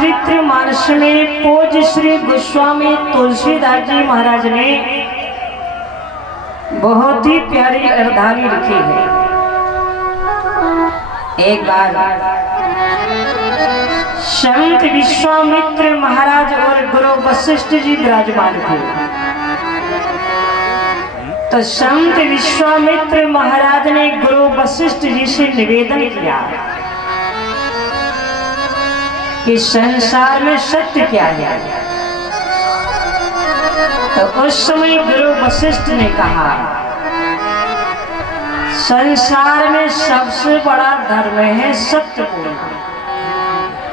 रामचरितमानस में पूज्य श्री गोस्वामी तुलसीदास जी महाराज ने बहुत ही प्यारी अर्धाली लिखी है। एक बार संत विश्वामित्र महाराज और गुरु वशिष्ठ जी विराजमान थे। तो संत विश्वामित्र महाराज ने गुरु वशिष्ठ जी से निवेदन किया कि संसार में सत्य क्या है। तो उस समय गुरु वशिष्ठ ने कहा, संसार में सबसे बड़ा धर्म है सत्य बोलना।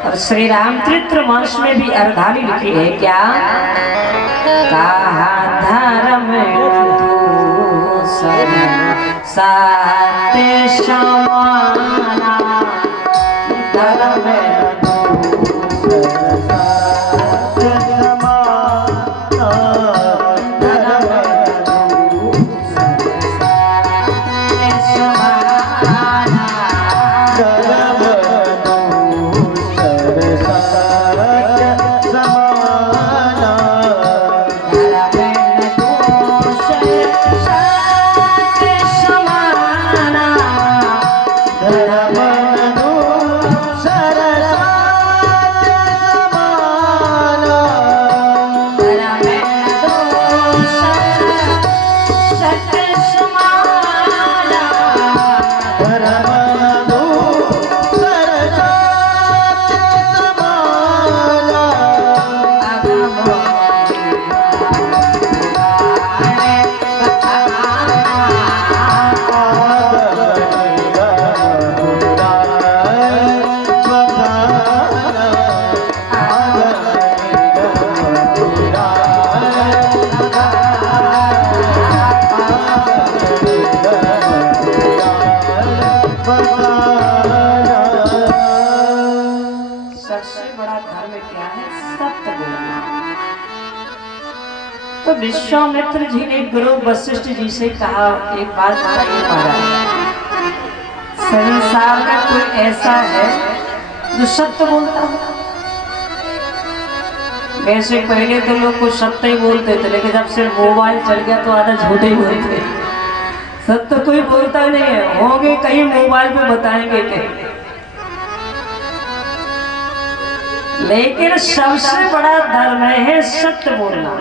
और श्री रामचरितमानस में भी अर्धाली लिखी है, क्या कहा धर्म सत्य समाना धर्म तो विश्वामित्र जी ने गुरु वशिष्ठ जी से कहा, एक बात बताइए महाराज, संसार में कोई ऐसा है जो सत्य बोलता है? वैसे पहले तो लोग कुछ सत्य ही बोलते थे, लेकिन जब से मोबाइल चल गया तो आधा झूठे ही बोलते। सत्य कोई बोलता नहीं है, होंगे कहीं मोबाइल पे बताएंगे थे। लेकिन सबसे बड़ा धर्म है सत्य बोलना।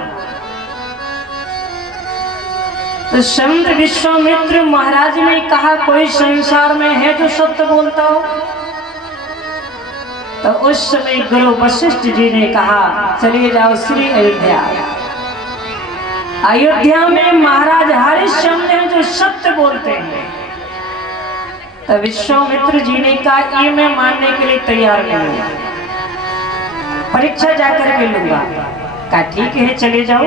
तो संत विश्वामित्र महाराज ने कहा, कोई संसार में है जो सत्य बोलता हो? तो उस समय गुरु वशिष्ठ जी ने कहा, चलिए जाओ श्री अयोध्या। अयोध्या में महाराज हरिश्चंद्र हैं जो सत्य बोलते हैं। तो विश्वामित्र जी ने कहा, ये मैं मानने के लिए तैयार नहीं हूं, परीक्षा जाकर के लूंगा। कहा ठीक है चले जाओ।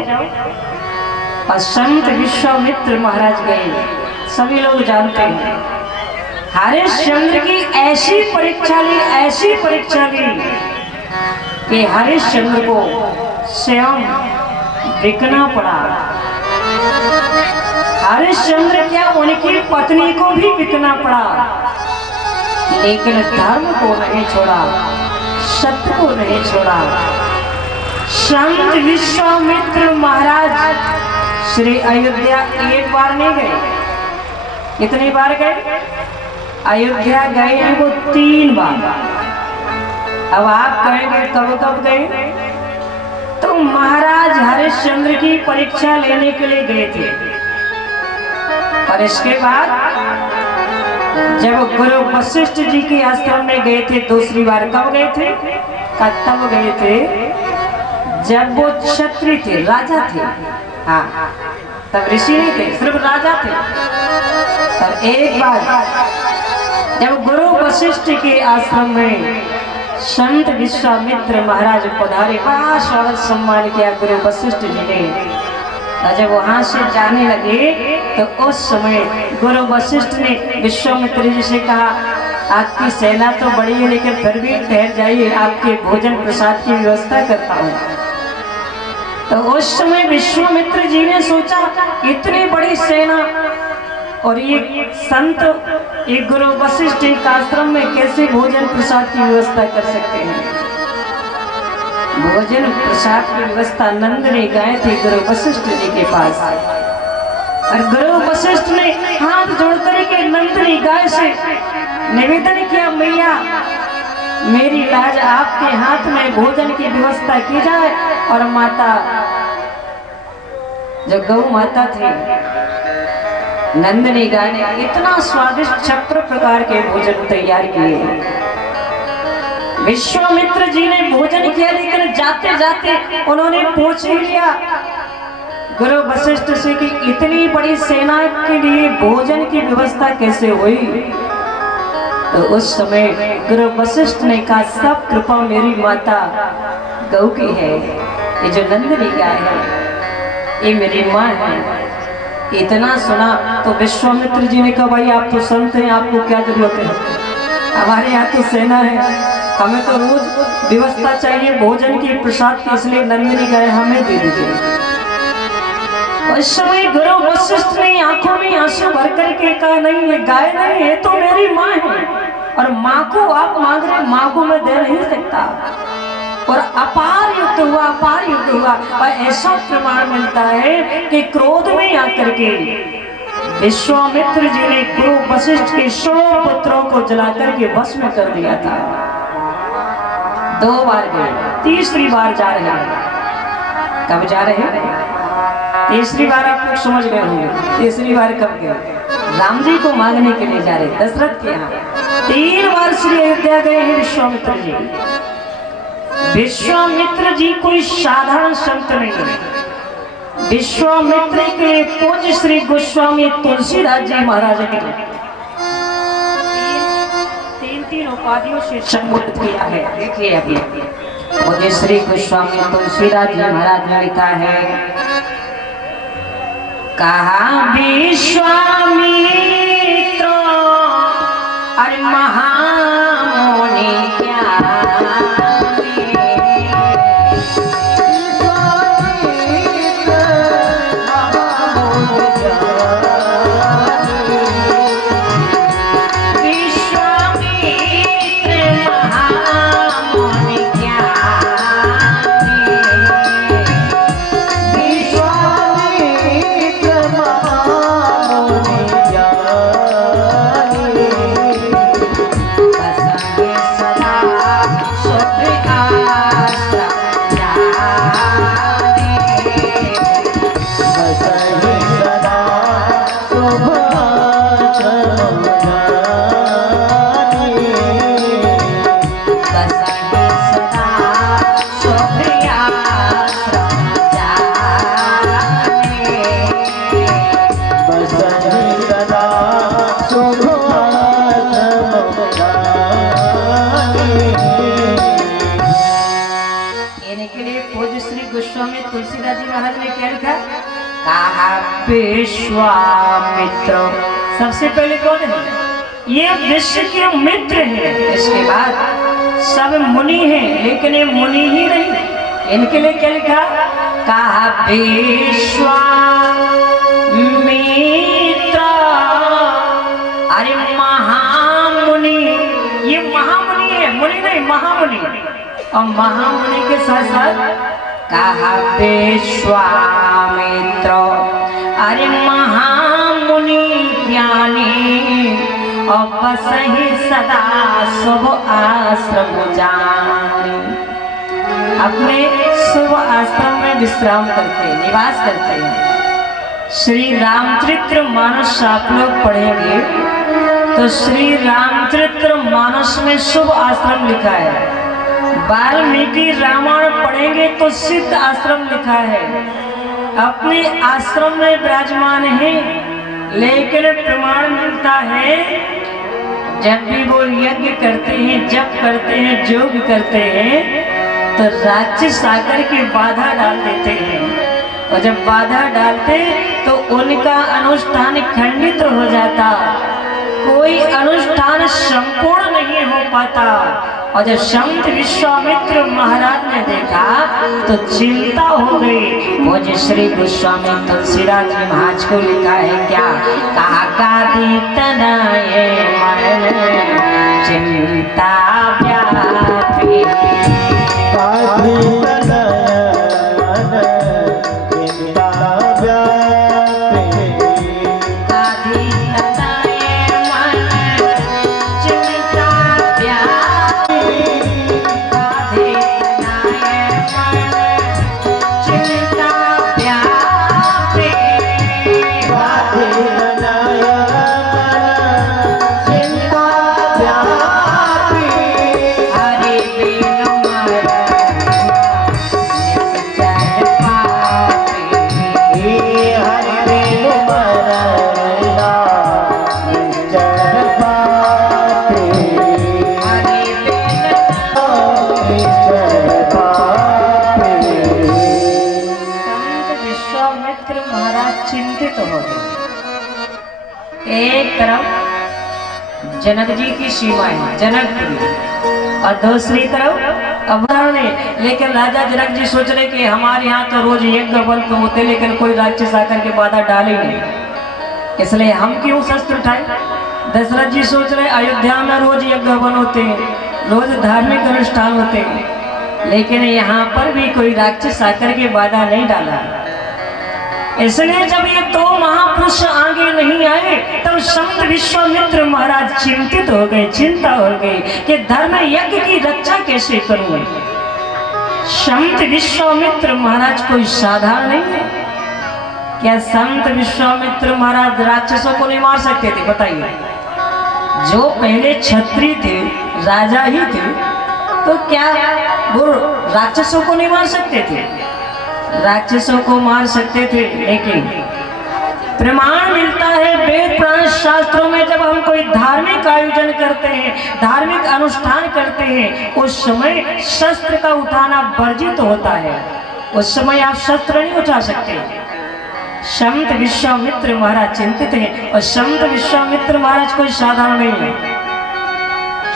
और संत विश्वामित्र महाराज गए। सभी लोग जानते हैं हरिश्चंद्र की ऐसी परीक्षा ली कि हरिश्चंद्र को स्वयं बिकना पड़ा। हरिश्चंद्र क्या, उनकी पत्नी को भी बिकना पड़ा, लेकिन धर्म को नहीं छोड़ा, सत्य को नहीं छोड़ा। संत विश्वामित्र महाराज श्री अयोध्या एक बार नहीं गए। कितनी बार गए? अयोध्या गए हैं वो 3 बार। अब आप कहेंगे कब गए? तो महाराज हरिश्चंद्र की परीक्षा लेने के लिए गए थे। और इसके बाद जब गुरु वशिष्ठ जी के आश्रम में गए थे दूसरी बार, कब गए थे? तब गए थे जब वो क्षत्रिय थे, राजा थे। हाँ, तब ऋषि नहीं थे, सिर्फ राजा थे। और एक बार जब गुरु वशिष्ठ के आश्रम में संत विश्वामित्र महाराज पधारे, बड़ा स्वागत सम्मान किया गुरु वशिष्ठ जी ने। और जब वहां से जाने लगे तो उस समय गुरु वशिष्ठ ने विश्वामित्र जी से कहा, आपकी सेना तो बड़ी है, लेकिन फिर भी ठहर जाइए, आपके भोजन प्रसाद की व्यवस्था करता हूँ। तो उस समय विश्वामित्र जी ने सोचा, इतनी बड़ी सेना और ये संत, एक गुरु वशिष्ठ के आश्रम में कैसे भोजन प्रसाद की व्यवस्था कर सकते हैं? भोजन प्रसाद की व्यवस्था नंद ने गाए थे गुरु वशिष्ठ जी के पास। और गुरु वशिष्ठ ने हाथ जोड़कर के नंद ने गाय से निवेदन किया, मैया मेरी लाज आपके हाथ में भोजन की व्यवस्था की जाए। और माता जो गौ माता थी नंदिनी गाय ने इतना स्वादिष्ट 56 प्रकार के भोजन तैयार किए। विश्वामित्र जी ने भोजन किया, लेकिन जाते जाते उन्होंने पूछ लिया गुरु वशिष्ठ से कि इतनी बड़ी सेना के लिए भोजन की व्यवस्था कैसे हुई। तो उस समय गुरु वशिष्ठ ने कहा, सब कृपा मेरी माता गौ की है। ये जो नंदिनी गाय है ये मेरी माँ है। इतना सुना तो विश्वामित्र जी ने कहा, भाई आप तो संत हैं, आपको क्या जरूरत है, हमारे यहाँ तो सेना है, हमें तो रोज व्यवस्था चाहिए भोजन की प्रसाद की, इसलिए नंदिनी गाय हमें दे दीजिए। उस समय गुरु वशिष्ठ ने आंखों में आंसू भर करके कहा, नहीं ये गाय नहीं, ये तो मेरी माँ है, और माँ को आप मांग रहे, माँ को मैं दे नहीं सकता। और अपार युद्ध हुआ, अपार युद्ध हुआ। और ऐसा प्रमाण मिलता है कि क्रोध में आकर के विश्वामित्र जी ने गुरु वशिष्ठ के 100 पुत्रों को जलाकर के भस्म कर दिया था। 2 बार गए, तीसरी बार जा रहे हैं। कब जा रहे हैं? तीसरी बार आप लोग समझ गए होंगे। तीसरी बार कब गए? राम जी को मांगने के लिए जा रहे, दशरथ के यहाँ। 3 बार श्री अयोध्या गए हैं विश्वामित्र जी। विश्वामित्र जी कोई साधारण संत नहीं है। विश्वामित्र के पूज्य श्री गोस्वामी तुलसीदास जी महाराज ने 3 उपाधियों से संबोधित किया है। देखिए अभी पूज्य श्री गोस्वामी तुलसीदास जी महाराज ने लिखा है, कहा विश्वामित्र अरे महामुनि तुलसीदास जी महाराज ने क्या लिखा? कहा विश्वामित्र। सबसे पहले कौन है? ये विश्व के मित्र हैं। इसके बाद सब मुनि हैं, लेकिन ये मुनि ही नहीं, इनके लिए क्या लिखा? कहा विश्वामित्र अरे महामुनि। ये महामुनि है, मुनि नहीं, महामुनि। और महामुनि के साथ साथ कहा विश्वामित्र अरे महामुनि ज्ञानी और बसहि सदा शुभ आश्रम जानी। अपने शुभ आश्रम में विश्राम करते हैं, निवास करते हैं। श्री रामचरित्र मानस आप लोग पढ़ेंगे तो श्री रामचरित्र मानस में शुभ आश्रम लिखा है। वाल्मीकि रामायण पढ़ेंगे तो सिद्ध आश्रम लिखा है। अपने आश्रम में विराजमान है, लेकिन प्रमाण मिलता है जब भी वो यज्ञ करते हैं, जप करते हैं, योग करते हैं तो राक्षस आकर के बाधा डाल देते हैं। और जब बाधा डालते तो उनका अनुष्ठान खंडित हो जाता, कोई अनुष्ठान संपूर्ण नहीं हो पाता। और जब संत विश्वामित्र महाराज ने देखा तो चिंता हो गई। मुझे श्री गोस्वामी तुलसीदास जी महाराज को लिखा है क्या? कहा कादी तनाए मन चिंता व्यापी चिंतित हो गए। एक तरफ जनक जी की सीमाएं जनकपुरी और दूसरी तरफ अभरण ने, लेकिन राजा जनक जी सोच रहे कि हमारे यहाँ तो रोज यज्ञ बल तो होते, लेकिन कोई राक्षस आकर के बाधा डाले नहीं, इसलिए हम क्यों शस्त्र उठाए। दशरथ जी सोच रहे अयोध्या में रोज यज्ञ बल होते हैं, रोज धार्मिक अनुष्ठान होते हैं, लेकिन यहाँ पर भी कोई राक्षस आकर के बाधा नहीं डाला। इसलिए जब ये दो महापुरुष आगे नहीं आए तब संत विश्वामित्र महाराज चिंतित हो गए, चिंता हो गई कि धर्म यज्ञ की रक्षा कैसे करूं। संत विश्वामित्र महाराज कोई साधारण नहीं है। क्या संत विश्वामित्र महाराज राक्षसों को नहीं मार सकते थे? बताइए, जो पहले क्षत्रिय थे, राजा ही थे, तो क्या वो राक्षसों को नहीं मार सकते थे? राक्षसों को मार सकते थे, लेकिन प्रमाण मिलता है वेद पुराण शास्त्रों में जब हम कोई धार्मिक आयोजन करते हैं, धार्मिक अनुष्ठान करते हैं, उस समय शस्त्र का उठाना वर्जित होता है। उस समय आप शस्त्र नहीं उठा सकते। संत विश्वामित्र महाराज चिंतित हैं, और संत विश्वामित्र महाराज कोई साधारण नहीं है।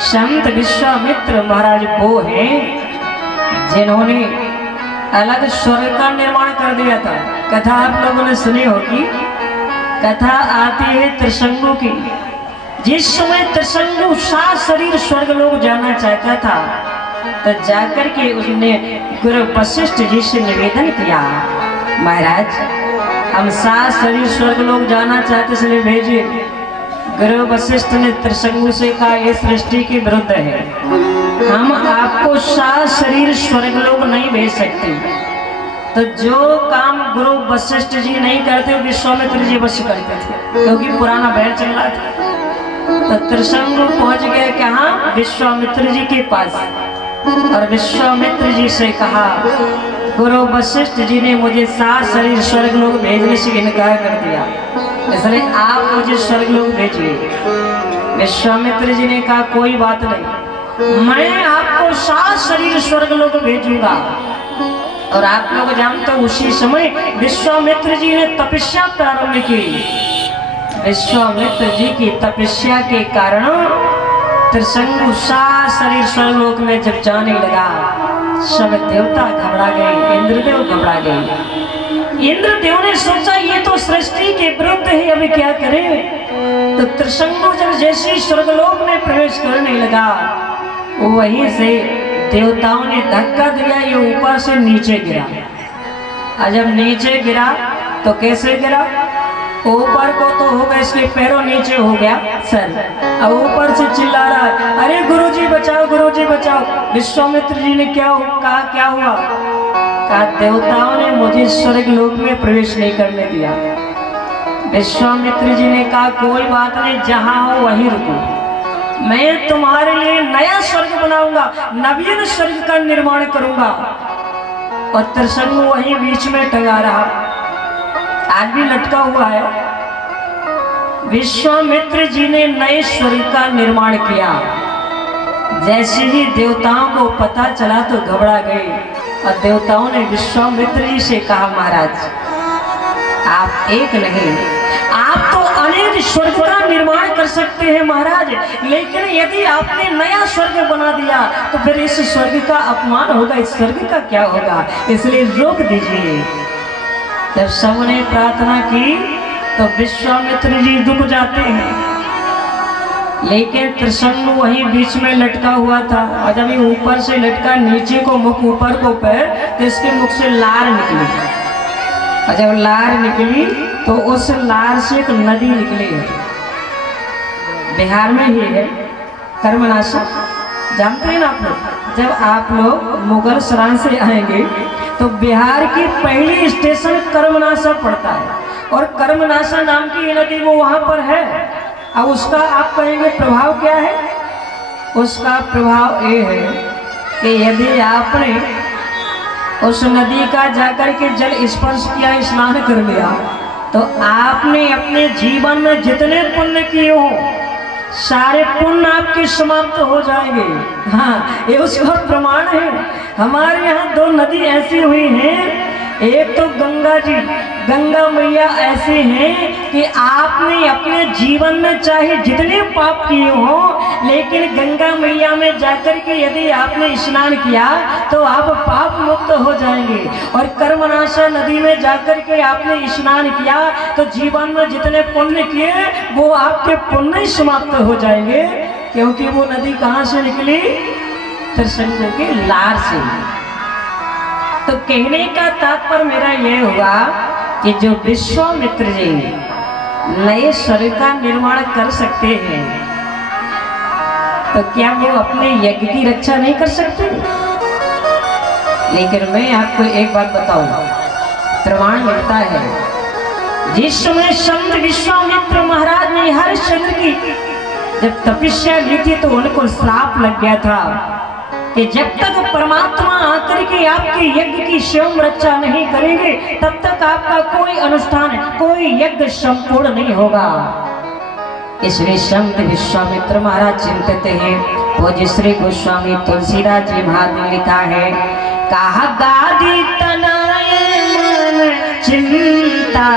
संत विश्वामित्र महाराज वो हैं जिन्होंने अलग स्वर्ग का निर्माण कर दिया था। कथा आप लोगों ने सुनी होगी, कथा आती है त्रिशंकु की। जिस समय त्रिशंकु सात शरीर स्वर्ग लोग जाना चाहता था, तो जाकर के उसने गुरु वशिष्ठ जी से निवेदन किया, महाराज हम सात शरीर स्वर्ग लोग जाना चाहते, इसलिए भेजिए। गुरु वशिष्ठ ने त्रिशंकु से कहा, ये सृष्टि के विरुद्ध है, हम आपको सात शरीर स्वर्ग लोग नहीं भेज सकते। तो जो काम गुरु वशिष्ठ जी नहीं करते विश्वामित्र जी अवश्य करते थे, क्योंकि पुराना बैर चल रहा था। तो त्रिशंकु पहुंच गए कहाँ? विश्वामित्र जी के पास, और विश्वामित्र जी से कहा, गुरु वशिष्ठ जी ने मुझे सात शरीर स्वर्ग लोग भेजने से इनकार कर दिया, इसलिए आप मुझे स्वर्ग लोग भेजिए। विश्वामित्र जी ने कहा, कोई बात नहीं, मैं आपको सात शरीर स्वर्ग लोग भेजूंगा। और आप लोग जानते हो उसी समय विश्वामित्र जी ने तपस्या प्रारंभ की। विश्वामित्र जी की तपस्या के कारण त्रिशंकु सात शरीर स्वर्गलोक में जब जाने लगा, सब देवता घबरा गए, इंद्रदेव घबरा गए। इंद्रदेव ने सोचा ये तो सृष्टि के विरुद्ध है, अभी क्या करें। तो त्रिशंकु जब जैसे स्वर्गलोक में प्रवेश करने लगा, वहीं से देवताओं ने धक्का दिया, ये ऊपर से नीचे गिरा। और जब नीचे गिरा तो कैसे गिरा? ऊपर को तो हो गया, इसके पैरों नीचे हो गया सर। अब ऊपर से चिल्ला रहा है, अरे गुरुजी बचाओ, गुरुजी बचाओ। विश्वामित्र जी ने कहा क्या हुआ? कहा देवताओं ने मुझे स्वर्ग लोक में प्रवेश नहीं करने दिया। विश्वामित्र जी ने कहा कोई बात नहीं, जहां हो वहीं रुको, मैं तुम्हारे लिए नया स्वर्ग बनाऊंगा, नवीन स्वर्ग का निर्माण करूंगा। और त्रिशंकु वहीं बीच में टंगा रहा, आज भी लटका हुआ है। विश्वामित्र जी ने नए स्वर्ग का निर्माण किया। जैसे ही देवताओं को पता चला तो घबरा गए, और देवताओं ने विश्वामित्र जी से कहा, महाराज आप एक नहीं, आप तो अनेक स्वर्ग का निर्माण कर सकते हैं महाराज, लेकिन यदि आपने नया स्वर्ग बना दिया तो फिर इस स्वर्ग का अपमान होगा, इस स्वर्ग का क्या होगा, इसलिए रोक दीजिए। जब सबने प्रार्थना की तो विश्वामित्र जी रुक जाते हैं, लेकिन त्रिशंकु वहीं बीच में लटका हुआ था। और जब ये ऊपर से लटका, नीचे को मुख ऊपर को पैर, तो इसके मुख से लार निकली। और जब लार निकली तो उस लार से एक नदी निकली है, बिहार में ही है, कर्मनाशा, जानते हैं ना आप लोग। जब आप लोग मुगल सराय से आएंगे तो बिहार की पहली स्टेशन कर्मनाशा पड़ता है, और कर्मनाशा नाम की नदी वो वहाँ पर है। अब उसका आप कहेंगे प्रभाव क्या है? उसका प्रभाव ये है कि यदि आपने उस नदी का जाकर के जल स्पर्श किया, स्नान कर लिया, तो आपने अपने जीवन में जितने पुण्य किए हो सारे पुण्य आपके समाप्त हो जाएंगे। हाँ, ये उसका प्रमाण है। हमारे यहाँ दो नदी ऐसी हुई हैं, एक तो गंगा जी, गंगा मैया ऐसे हैं कि आपने अपने जीवन में चाहे जितने पाप किए हो, लेकिन गंगा मैया में जाकर के यदि आपने स्नान किया तो आप पाप मुक्त हो जाएंगे। और कर्मनाशा नदी में जाकर के आपने स्नान किया तो जीवन में जितने पुण्य किए वो आपके पुण्य समाप्त हो जाएंगे, क्योंकि वो नदी कहाँ से निकली? त्रिशंकु के लार से। तो कहने का तात्पर्य मेरा ये हुआ कि जो विश्वामित्र जी नए स्वर्ग का निर्माण कर सकते हैं, तो क्या वो अपने यज्ञ की रक्षा नहीं कर सकते? लेकिन मैं आपको एक बात बताऊं, प्रमाण मिलता है जिस समय संत विश्वामित्र महाराज ने हरिश्चंद्र की जब तपस्या ली थी तो उनको श्राप लग गया था कि जब तक परमात्मा आकर के आपके यज्ञ की स्वयं रक्षा नहीं करेंगे तब तक आपका कोई अनुष्ठान, कोई यज्ञ संपूर्ण नहीं होगा। इसलिए संत विश्वामित्र महाराज चिंतित हैं। पूज्य श्री गोस्वामी तुलसीदास जी महाराज ने लिखा है, कहा गादी तनाए मन चिंता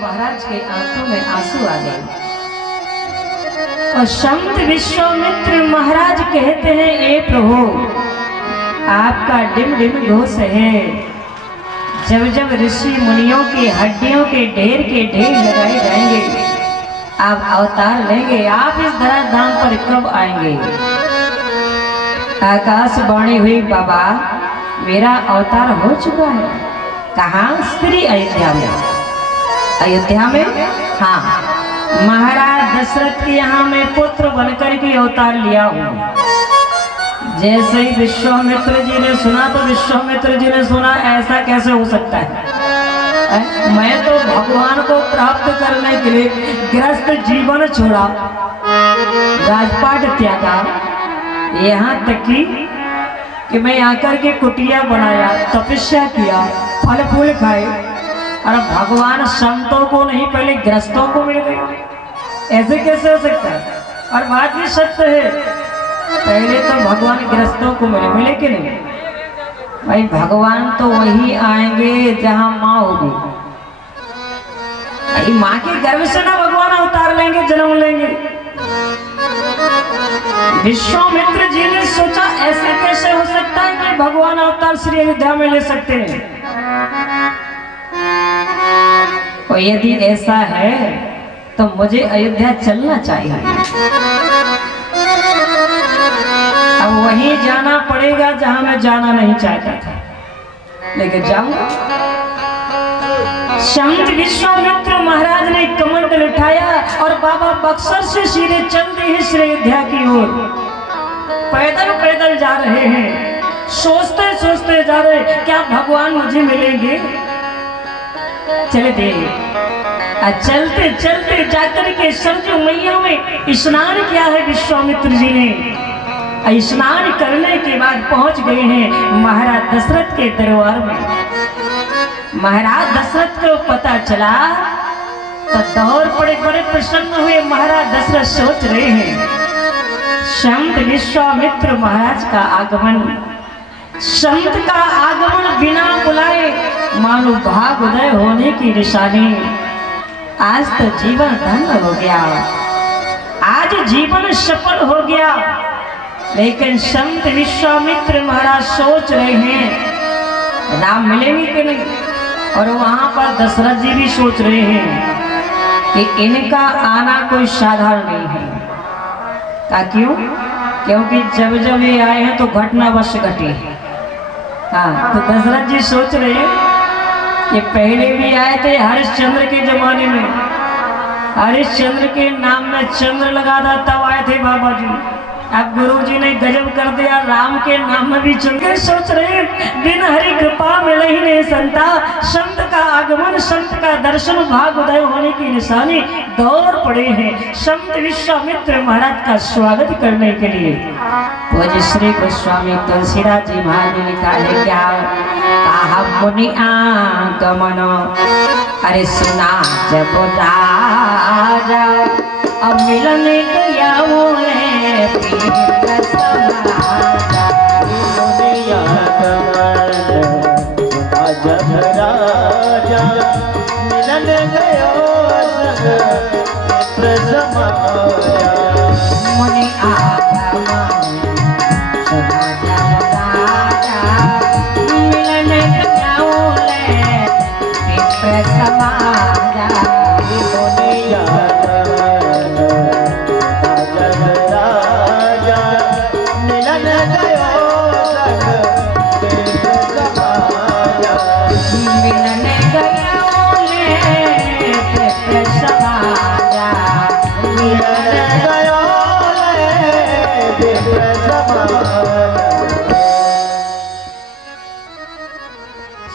महाराज के आंखों में आंसू आ गए। और संत विश्वामित्र महाराज कहते हैं, ए प्रभु आपका डिम डिम घोष है। जब जब ऋषि मुनियों की हड्डियों के ढेर लगाए जाएंगे, आप अवतार लेंगे, आप इस धराधाम पर कब आएंगे? आकाशवाणी हुई, बाबा मेरा अवतार हो चुका है। कहाँ? श्री अयोध्या में। अयोध्या में? हाँ, महाराज दशरथ के यहाँ मैं पुत्र बनकर के अवतार लिया हूँ। जैसे ही विश्वामित्र जी ने सुना तो विश्वामित्र जी ने सुना, ऐसा कैसे हो सकता है? मैं तो भगवान को प्राप्त करने के लिए गृहस्थ जीवन छोड़ा, राजपाट त्यागा, यहाँ तक कि मैं आकर के कुटिया बनाया, तपस्या किया, फल फूल खाए, और भगवान संतों को नहीं पहले गृहस्थों को मिल गए। ऐसे कैसे हो सकता है? और बात भी सत्य है, पहले तो भगवान गृहस्थों को मिले कि नहीं? भाई भगवान तो वही आएंगे जहां माँ होगी। भाई माँ के गर्भ से ना भगवान अवतार लेंगे, जन्म लेंगे। विश्वामित्र जी ने सोचा ऐसा कैसे हो सकता है कि भगवान अवतार श्री अयोध्या में ले सकते हैं? और यदि ऐसा है तो मुझे अयोध्या चलना चाहिए। अब वहीं जाना पड़ेगा जहां मैं जाना नहीं चाहता था, लेकिन जाऊंगा। संत विश्वामित्र महाराज ने कमंडल उठाया और बाबा बक्सर से सीधे चल दिए हैं श्री अयोध्या की ओर। पैदल पैदल जा रहे हैं, सोचते सोचते जा रहे, क्या भगवान मुझे मिलेंगे? चले थे, चलते चलते जाकर के सरजू मैया में स्नान किया है विश्वामित्र जी ने। स्नान करने के बाद पहुंच गए हैं महाराज दशरथ के दरबार में। महाराज दशरथ को पता चला तो दौड़ पड़े, बड़े प्रसन्न हुए। महाराज दशरथ सोच रहे हैं संत विश्वामित्र महाराज का आगमन, संत का आगमन बिना बुलाए मानो भाग उदय होने की निशानी। आज तो जीवन धन्य हो गया, आज जीवन सफल हो गया। लेकिन संत विश्वामित्र महाराज सोच रहे हैं राम मिलेंगे कि नहीं, और वहां पर दशरथ जी भी सोच रहे हैं कि इनका आना कोई साधारण नहीं है। क्यों? क्योंकि जब जब ये आए हैं तो घटनावश घटी। हाँ, तो दशरथ जी सोच रहे हैं कि पहले भी आए थे हरिश्चंद्र के जमाने में, हरिश्चंद्र के नाम में चंद्र लगा था तब आए थे बाबा जी। अब गुरु जी ने गजब कर दिया, राम के नाम में भी चंद्र। सोच रहे बिन हरि कृपा मिले ही नहीं संता, संत का आगमन संत का दर्शन भाग उदय होने की निशानी दौड़ पड़े हैं संत विश्वामित्र महाराज का स्वागत करने के लिए। पूज्य श्री गोस्वामी तुलसीदास जी महाराज ने लिखा है क्या, कहा मुनि आगमन अरे सुना जब राजा, अब मिलन गया बोले जब राजा मिलन गयो मुनि आगमन सुना जब राजा, मिलन गया बोले विप्र समाजा।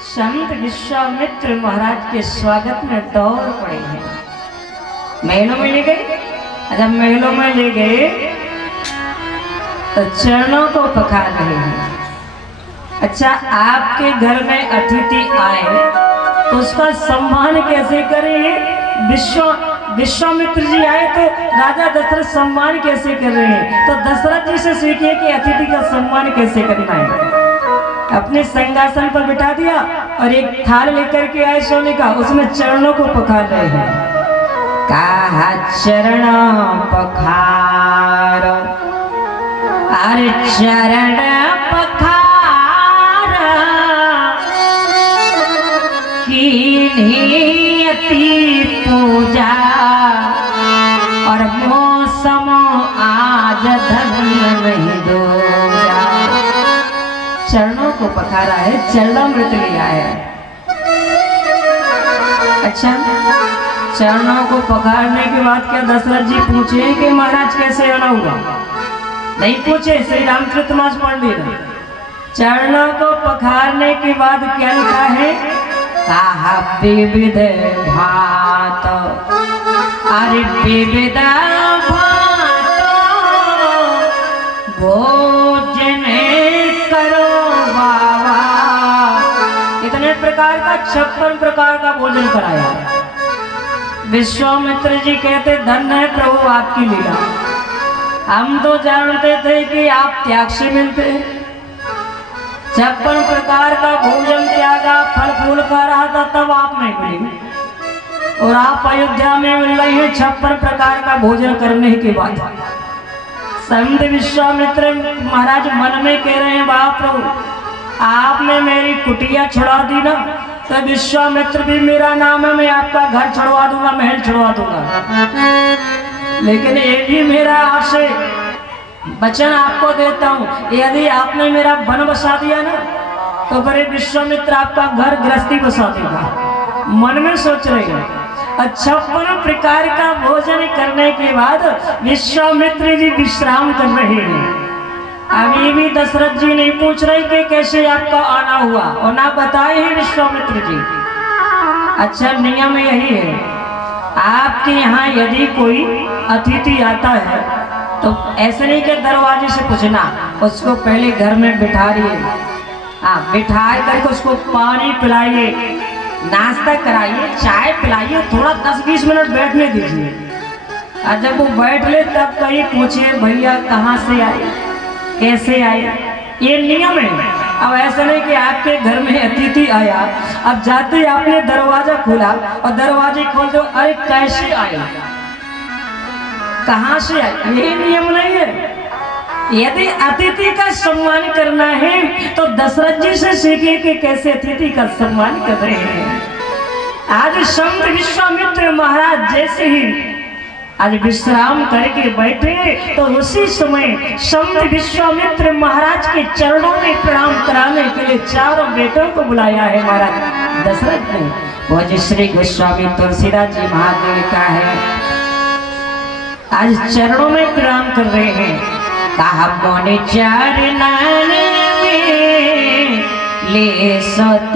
संत विश्वामित्र महाराज के स्वागत में दौड़ पड़े हैं। महलों में ले गए, जब महलों में ले गए तो चरणों को पखार रहे हैं। अच्छा, आपके घर में अतिथि आए तो उसका सम्मान कैसे करें? विश्वामित्र जी आए तो राजा दशरथ सम्मान कैसे कर रहे हैं? तो दशरथ जी से सीखिए कि अतिथि का सम्मान कैसे करना है। अपने सिंहासन पर बिठा दिया और एक थाल लेकर के आए सोने का, उसमें चरणों को पखार रहे हैं। कहा चरण पखार, अरे चरण पखार की अति पूजा, और मौसम आज धन्य नहीं दूजा। चरणों को पखारा है, चरणामृत लिया है। अच्छा, चरणों को पखारने के बाद क्या दशरथ जी पूछे कि महाराज कैसे आना हुआ? नहीं पूछे, श्री रामचरितमानस पढ़ लेना। चरणों को पखारने के बाद क्या लिखा है? कहा विविध भात, अरे विविध भात भोजन करो बाबा। इतने प्रकार का 56 प्रकार का भोजन कराया। विश्वामित्र जी कहते धन्य है प्रभु आपकी लीला, हम तो जानते थे कि आप त्याग से मिलते। 56 प्रकार का भोजन त्यागा, फल फूल खा रहा था तब आप नहीं मिले, और आप अयोध्या में मिल रहे हैं 56 प्रकार का भोजन करने के बाद। संत विश्वामित्र महाराज मन में कह रहे हैं बाप प्रभु आपने मेरी कुटिया छुड़ा दी ना, तो विश्वामित्र भी मेरा नाम है, मैं आपका घर छुड़वा दूंगा, महल छुड़वा दूंगा। लेकिन एक ही मेरा आपसे वचन आपको देता हूँ, यदि आपने मेरा वन बसा दिया ना तो बड़े विश्वामित्र आपका घर गृहस्थी बसा देगा। मन में सोच रहे हैं। 56 प्रकार का भोजन करने के बाद विश्वामित्र जी विश्राम कर रहे हैं। अभी भी दशरथ जी नहीं पूछ रहे कि कैसे आपका आना हुआ, और ना बताए हैं विश्वामित्र जी। अच्छा, नियम यही है, आपके यहाँ यदि कोई अतिथि आता है तो ऐसे नहीं कि दरवाजे से पूछना, उसको पहले घर में बिठाइए। हाँ, बिठा करके उसको पानी पिलाइए, नाश्ता कराइए, चाय पिलाइए, थोड़ा 10-20 मिनट बैठने दीजिए। और जब वो बैठ ले तब कहीं पूछिए भैया कहाँ से आए, कैसे आए, ये नियम है। अब ऐसा नहीं कि आपके घर में अतिथि आया, अब जाते ही आपने दरवाजा खोला और दरवाजे खोल दो, अरे कैसे आए, कहाँ से आए, ये नियम नहीं है। यदि अतिथि का सम्मान करना है तो दशरथ जी से सीखिए कि कैसे अतिथि का सम्मान कर रहे हैं। आज संत विश्वामित्र महाराज जैसे ही आज विश्राम करके बैठे तो उसी समय संत विश्वामित्र महाराज के चरणों में प्रणाम कराने के लिए चारों बेटों को बुलाया है महाराज दशरथ ने। वो जी श्री गोस्वामी तुलसीदास जी महादेव का है, आज चरणों में प्रणाम कर रहे हैं। कहा मोने चरणन में ले सत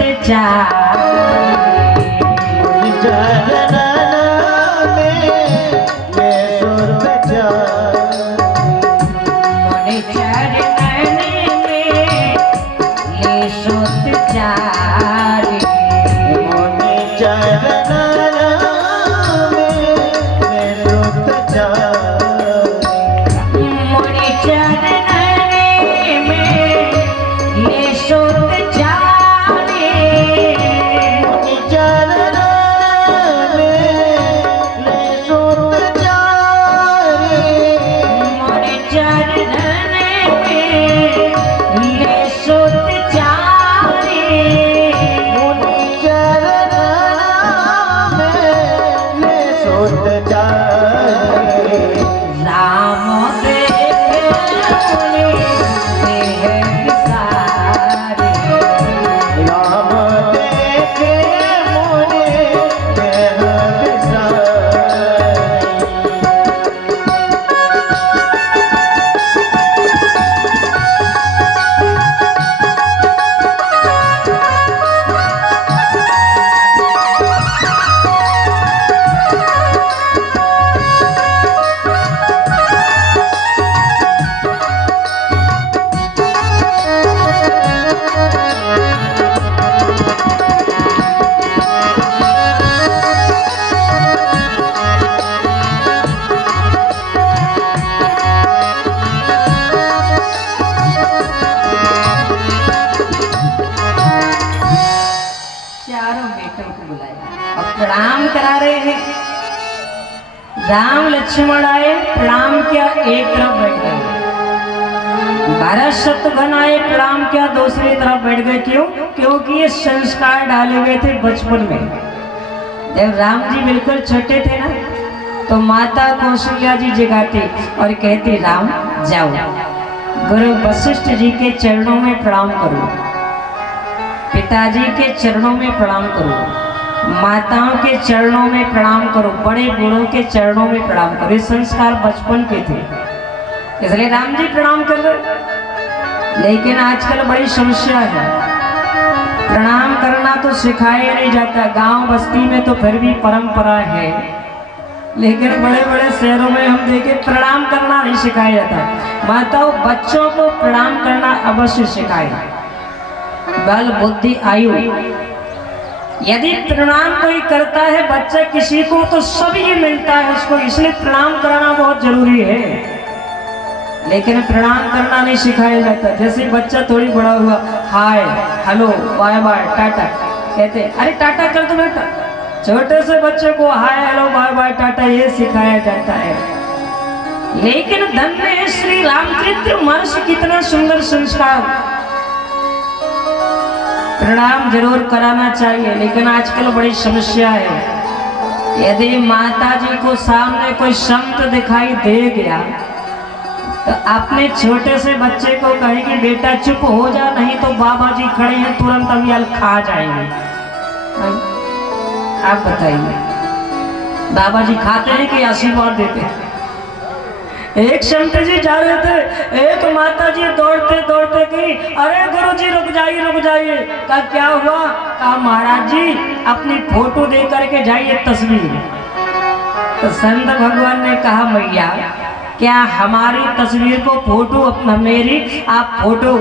प्रणाम करा रहे हैं। राम लक्ष्मण आए, प्रणाम किया, एक तरफ बैठ गए। भरत शत्रुघ्न आए, प्रणाम किया, दूसरी तरफ बैठ गए। क्यों? क्योंकि ये संस्कार डाले गए थे बचपन में। जब राम जी बिल्कुल छोटे थे ना तो माता कौशल्या जी जगाती और कहती राम जाओ गुरु वशिष्ठ जी के चरणों में प्रणाम करो, पिताजी के चरणों में प्रणाम करो, माताओं के चरणों में प्रणाम करो, बड़े बूढ़ों के चरणों में प्रणाम करो। ये संस्कार बचपन के थे, इसलिए राम जी प्रणाम कर रहे। लेकिन आजकल बड़ी समस्या है, प्रणाम करना तो सिखाया नहीं जाता। गांव बस्ती में तो फिर भी परंपरा है, लेकिन बड़े बड़े शहरों में हम देखें प्रणाम करना नहीं सिखाया जाता। माताओं बच्चों को प्रणाम करना अवश्य सिखाए। बल बुद्धि आयु, यदि प्रणाम कोई करता है बच्चा किसी को तो सब ये मिलता है उसको, इसलिए प्रणाम कराना बहुत जरूरी है। लेकिन प्रणाम करना नहीं सिखाया जाता। जैसे बच्चा थोड़ी बड़ा हुआ, hi hello bye bye tata कहते, अरे टाटा कर दो बेटा। छोटे से बच्चे को hi hello bye bye tata ये सिखाया जाता है। लेकिन धन्य है श्री रामचरित्र मानस, कितना सुंदर संस्कार। प्रणाम जरूर कराना चाहिए, लेकिन आजकल बड़ी समस्या है। यदि माता जी को सामने कोई संत दिखाई दे गया तो अपने छोटे से बच्चे को कहेगी बेटा चुप हो जा, नहीं तो बाबा जी खड़े हैं तुरंत अमियाल खा जाएंगे। आप बताइए, बाबा जी खाते हैं कि आशीर्वाद देते हैं? एक संत जी जा रहे थे, एक माता जी दौड़ते दौड़ते गई, अरे गुरु जी रुक जाइए। कहा क्या हुआ? कहा महाराज जी अपनी फोटो दे करके जाइए तस्वीर। तो संत भगवान ने कहा मैया क्या हमारी तस्वीर को फोटो अपना मेरी आप फोटो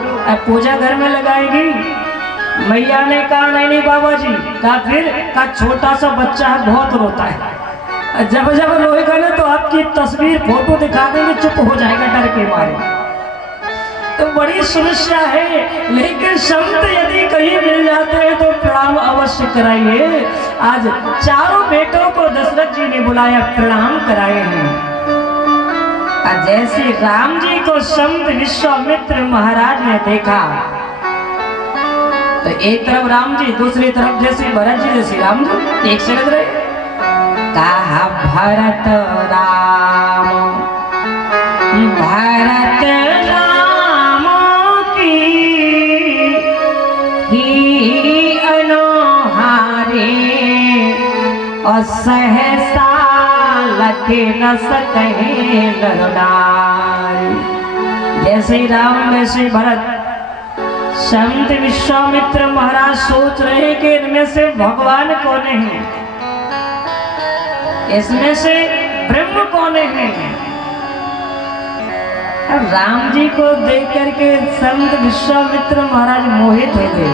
पूजा घर में लगाएगी? मैया ने कहा नहीं बाबा जी। कहा फिर? कहा छोटा सा बच्चा है बहुत रोता है, जब जब रोएगा ना तो आपकी तस्वीर फोटो दिखा देंगे, चुप हो जाएगा डर के मारे। तो बड़ी समस्या है। लेकिन संत यदि कहीं मिल जाते हैं तो प्रणाम अवश्य कराइए। आज चारों बेटों को दशरथ जी ने बुलाया, प्रणाम कराए हैं। और जैसे राम जी को संत विश्वामित्र महाराज ने देखा तो एक तरफ राम जी, दूसरी तरफ जैसे भरत जी, जैसे राम जी एक से लग रहे। कहा भरत राम, भरत राम की ही अनोहारे और सहसा लखे न सके नरनारी। जैसे राम वैसे भरत। संत विश्वामित्र महाराज सोच रहे कि इनमें से भगवान कौन है, इसमें से ब्रह्म कौन है। अब राम जी को देख करके संत विश्वामित्र महाराज मोहित हो गए,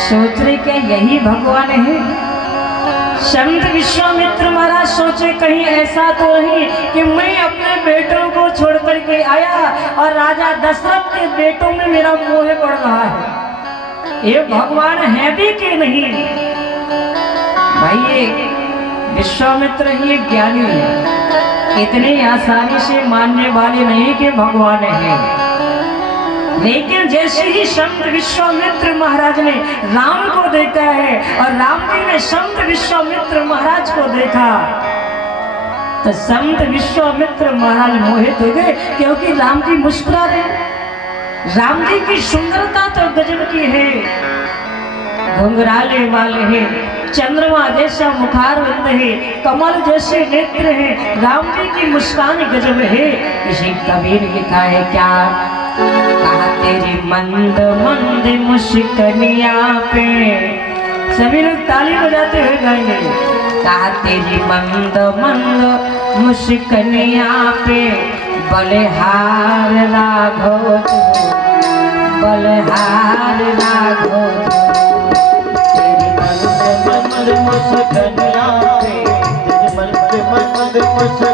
सोच रहे क्या यही भगवान है। संत विश्वामित्र महाराज सोचे कहीं ऐसा तो नहीं कि मैं अपने बेटों को छोड़ करके आया और राजा दशरथ के बेटों में मेरा मोह पड़ रहा है, ये भगवान है भी कि नहीं। भाई ये विश्वामित्र ही ज्ञानी है, इतनी आसानी से मानने वाले नहीं कि भगवान है। लेकिन जैसे ही संत विश्वामित्र महाराज ने राम को देखा है और राम जी ने संत विश्वामित्र महाराज को देखा तो संत विश्वामित्र महाराज मोहित हो गए, क्योंकि राम जी मुस्कुरा रहे। राम जी की सुंदरता तो गजब की है, घुंघराले वाले हैं, चंद्रमा जैसा मुखारविंद है, कमल जैसे नेत्र है, राम जी की मुस्कान गजब है। इसी कबीर लिखा है क्या, कहा तेरी मंद मंद मुस्कनिया पे, सभी लोग ताली बजाते हुए गाएंगे। कहा तेरी मंद मंद मुस्कनिया पे बलिहार राघव तू, बलिहार राघव तेरी मंद मंद मुस्कनिया पे, तेरी मंद मंद मुस्कनिया